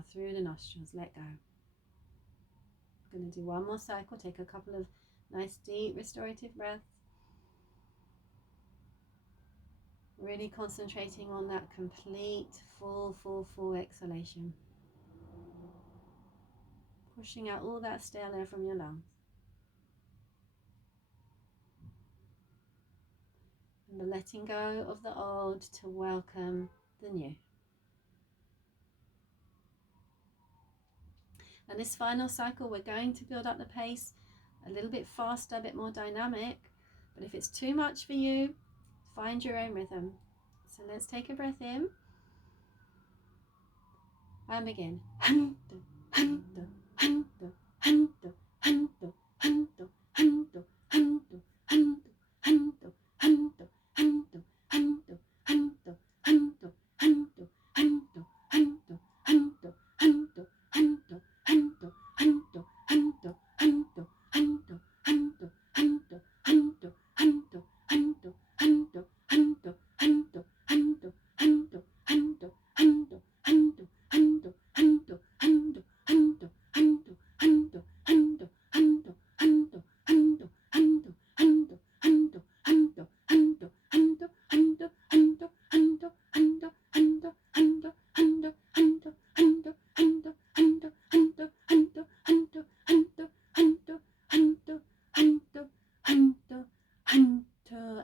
exhale through the nostrils, let go. I'm going to do one more cycle. Take a couple of nice deep restorative breaths. Really concentrating on that complete, full exhalation. Pushing out all that stale air from your lungs. And letting go of the old to welcome the new. And this final cycle, we're going to build up the pace a little bit faster, a bit more dynamic. But if it's too much for you, find your own rhythm. So let's take a breath in and begin.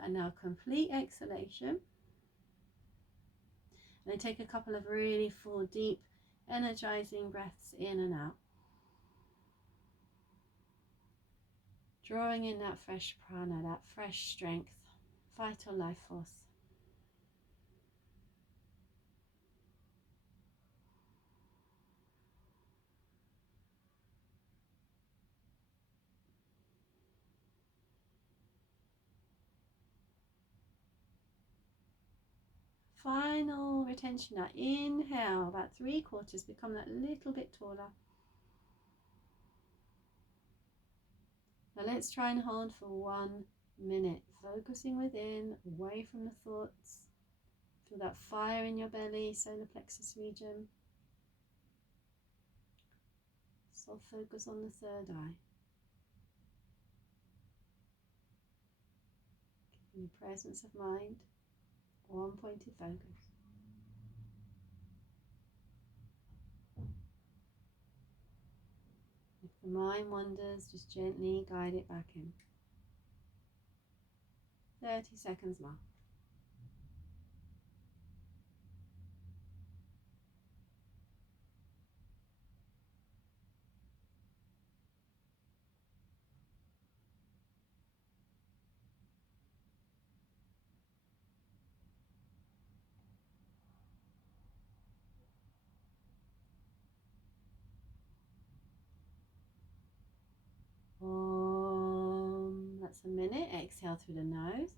And now complete exhalation. And then take a couple of really full, deep, energizing breaths in and out. Drawing in that fresh prana, that fresh strength, vital life force. Final retention now. Inhale, about 3/4, become that little bit taller. Now let's try and hold for 1 minute, focusing within, away from the thoughts. Feel that fire in your belly, solar plexus region. Soft focus on the third eye. In the presence of mind, one pointed focus. If the mind wanders, just gently guide it back in. 30 seconds mark. That's a minute. Exhale through the nose.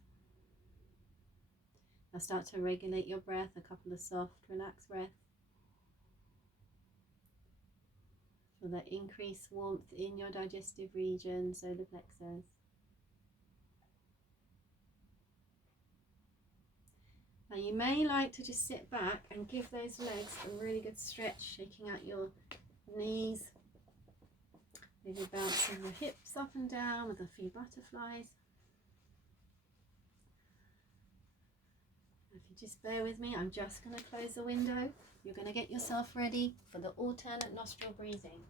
Now start to regulate your breath, a couple of soft, relaxed breaths. Feel that increased warmth in your digestive region, solar plexus. Now you may like to just sit back and give those legs a really good stretch, shaking out your knees. Maybe bouncing your hips up and down with a few butterflies. If you just bear with me, I'm just going to close the window. You're going to get yourself ready for the alternate nostril breathing.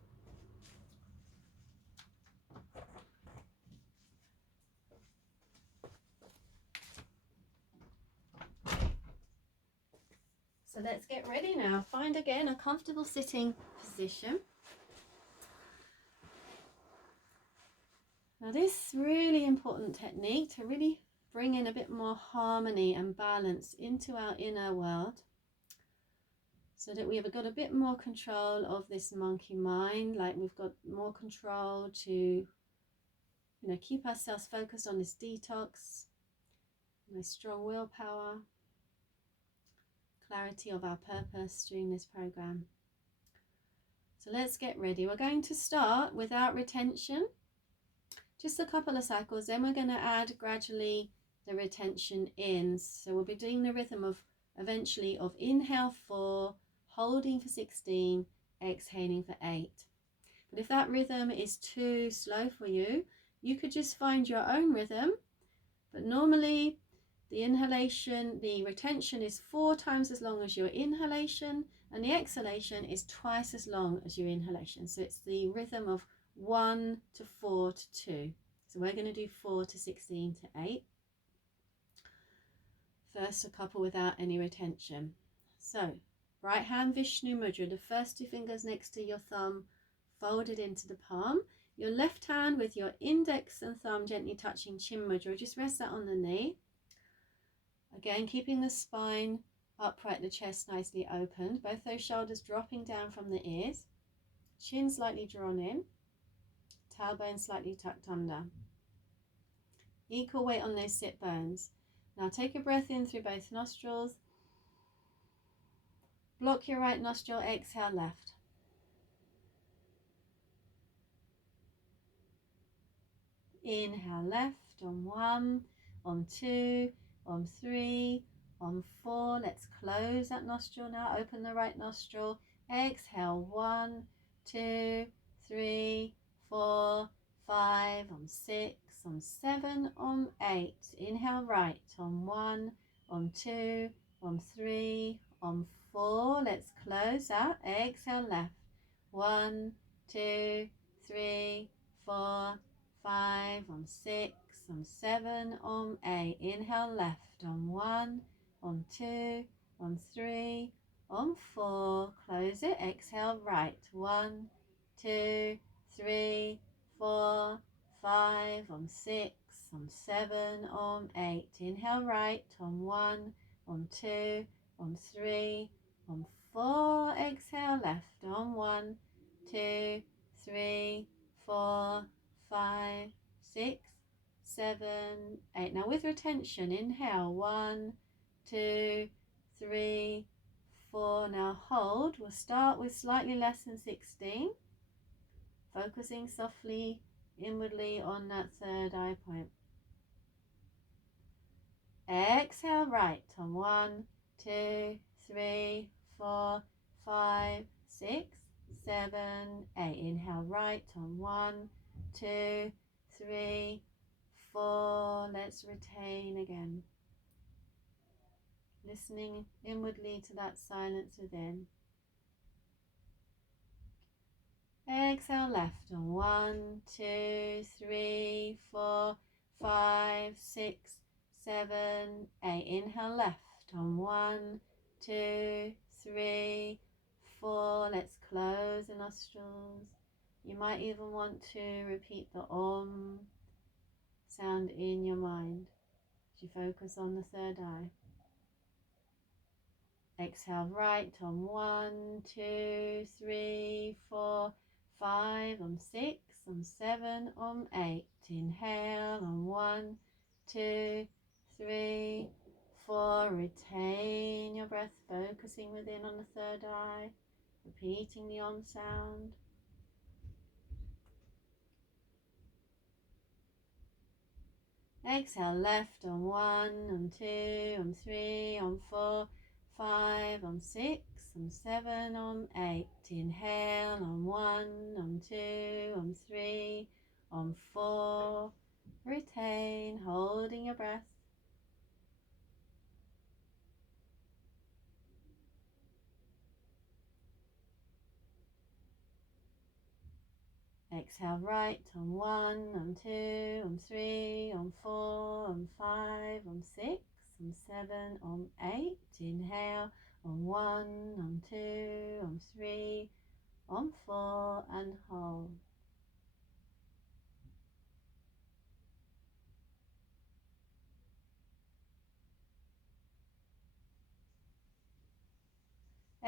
So let's get ready now. Find again a comfortable sitting position. Now this really important technique to really bring in a bit more harmony and balance into our inner world, so that we have got a bit more control of this monkey mind, like we've got more control to keep ourselves focused on this detox, nice strong willpower, clarity of our purpose during this program. So let's get ready. We're going to start without retention, just a couple of cycles, then we're going to add gradually the retention in. So we'll be doing the rhythm of eventually of inhale 4, holding for 16, exhaling for 8. But if that rhythm is too slow for you, you could just find your own rhythm. But normally the inhalation, the retention is 4 times as long as your inhalation, and the exhalation is twice as long as your inhalation. So it's the rhythm of 1 to 4 to 2. So we're going to do 4 to 16 to 8. First, a couple without any retention. So right hand Vishnu Mudra, the first 2 fingers next to your thumb folded into the palm. Your left hand with your index and thumb gently touching Chin Mudra. Just rest that on the knee. Again, keeping the spine upright, the chest nicely opened. Both those shoulders dropping down from the ears. Chin slightly drawn in. Tailbone slightly tucked under. Equal weight on those sit bones. Now take a breath in through both nostrils. Block your right nostril, exhale left. Inhale left on 1, on 2, on 3, on 4. Let's close that nostril now. Open the right nostril. Exhale 1, 2, 3, 4, 5, on 6, on 7, on 8. Inhale right on 1, on 2, on 3, on 4. Let's close that. Exhale left. 1, 2, 3, 4, 5, on 6, on 7, on 8. Inhale left on 1, on 2, on 3, on 4. Close it. Exhale right. 1, 2, 3, 4, 5, on 6, on 7, on 8. Inhale right on 1, on 2, on 3, on 4. Exhale left on 1, 2, 3, 4, 5, 6, 7, 8. Now with retention, inhale 1, 2, 3, 4. Now hold. We'll start with slightly less than 16, focusing softly inwardly on that third eye point. Exhale right on 1, 2, 3, 4, 5, 6, 7, 8. Inhale right on 1, 2, 3, 4. Let's retain again. Listening inwardly to that silence within. Exhale left on 1, 2, 3, 4, 5, 6, 7, 8. Inhale left on 1, 2, 3, 4. Let's close the nostrils. You might even want to repeat the Om sound in your mind as you focus on the third eye. Exhale right on 1, 2, 3, 4, 5, on 6, on 7, on 8. Inhale on 1, 2, 3, 4. Retain your breath, focusing within on the third eye, repeating the Om sound. Exhale left on 1, on 2, on 3, on 4, 5, on 6, on 7, on 8. Inhale on 1, on 2, on 3, on 4. Retain, holding your breath. Exhale right on 1, on 2, on 3, on 4, on 5, on 6, on 7, on 8. Inhale on 1, on 2, on 3, on 4, and hold.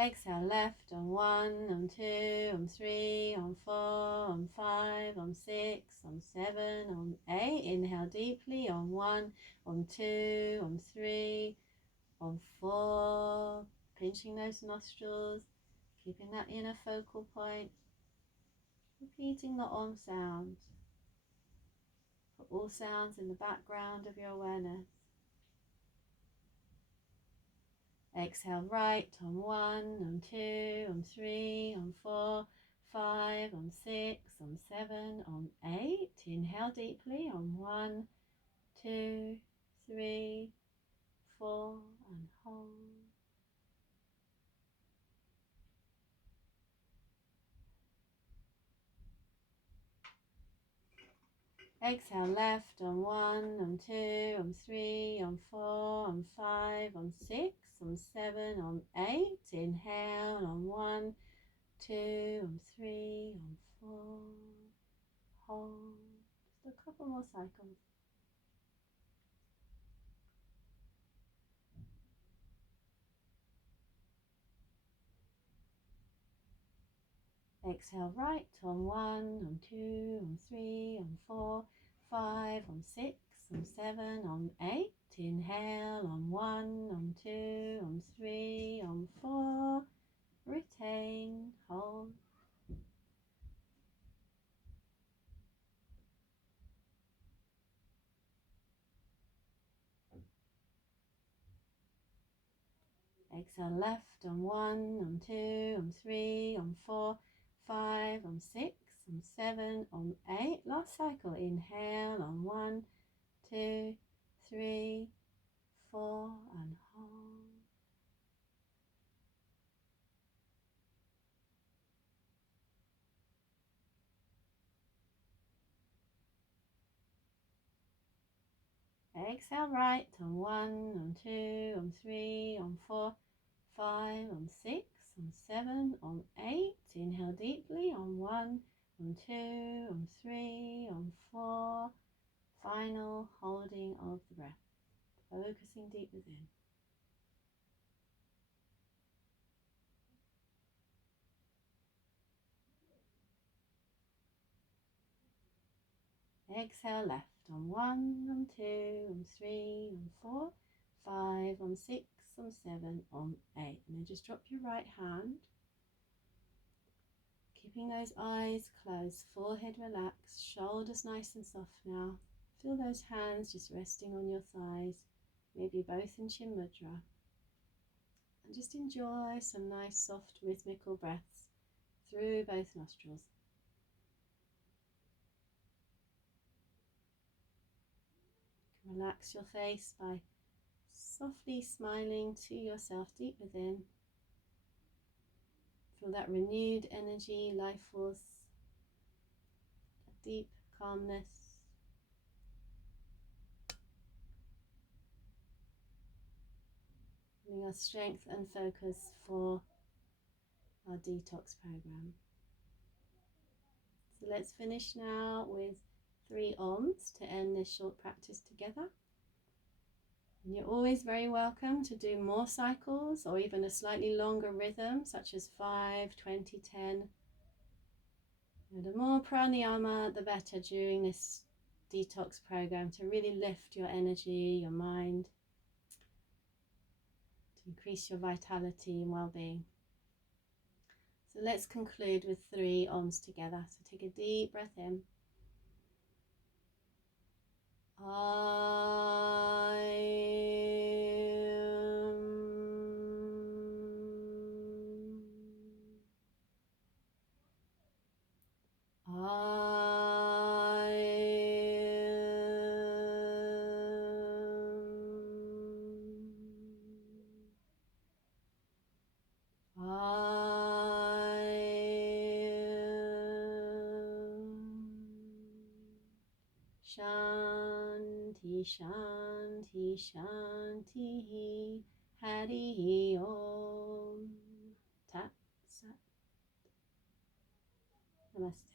Exhale left on 1, on 2, on 3, on 4, on 5, on 6, on 7, on 8. Inhale deeply on 1, on 2, on 3, on 4. Pinching those nostrils, keeping that inner focal point. Repeating the Om sound. Put all sounds in the background of your awareness. Exhale right on 1, on 2, on 3, on 4, 5, on 6, on 7, on 8. Inhale deeply on 1, 2, 3, 4, and hold. Exhale left on 1, on 2, on 3, on 4, on 5, on 6, on 7, on 8. Inhale on 1, 2, on 3, on 4. Hold. Just a couple more cycles. Exhale right on 1, on 2, on 3, on 4, 5, on 6, on 7, on 8. Inhale on 1, on 2, on 3, on 4. Retain, hold. Exhale left on 1, on 2, on 3, on 4, 5, on 6, on 7, on 8. Last cycle. Inhale on 1, 2, 3, 4, and hold. Exhale right on 1, on 2, on 3, on 4, 5, on 6, on 7, on 8. Inhale deeply on 1, on 2, on 3, on 4. Final holding of the breath, focusing deep within. Exhale left on 1, on 2, on 3, on 4, 5, on 6, on 7, on 8. And then just drop your right hand, keeping those eyes closed, forehead relaxed, shoulders nice and soft now. Feel those hands just resting on your thighs, maybe both in Chin Mudra. And just enjoy some nice soft rhythmical breaths through both nostrils. Relax your face by softly smiling to yourself deep within. Feel that renewed energy, life force, a deep calmness. Feeling our strength and focus for our detox program. So let's finish now with 3 ohms to end this short practice together. And you're always very welcome to do more cycles or even a slightly longer rhythm, such as 5, 20, 10. And the more pranayama, the better during this detox program, to really lift your energy, your mind, to increase your vitality and well-being. So let's conclude with 3 ohms together. So take a deep breath in. Shanti, Shanti, Shanti, Hari Om. Tat Sat. Namaste.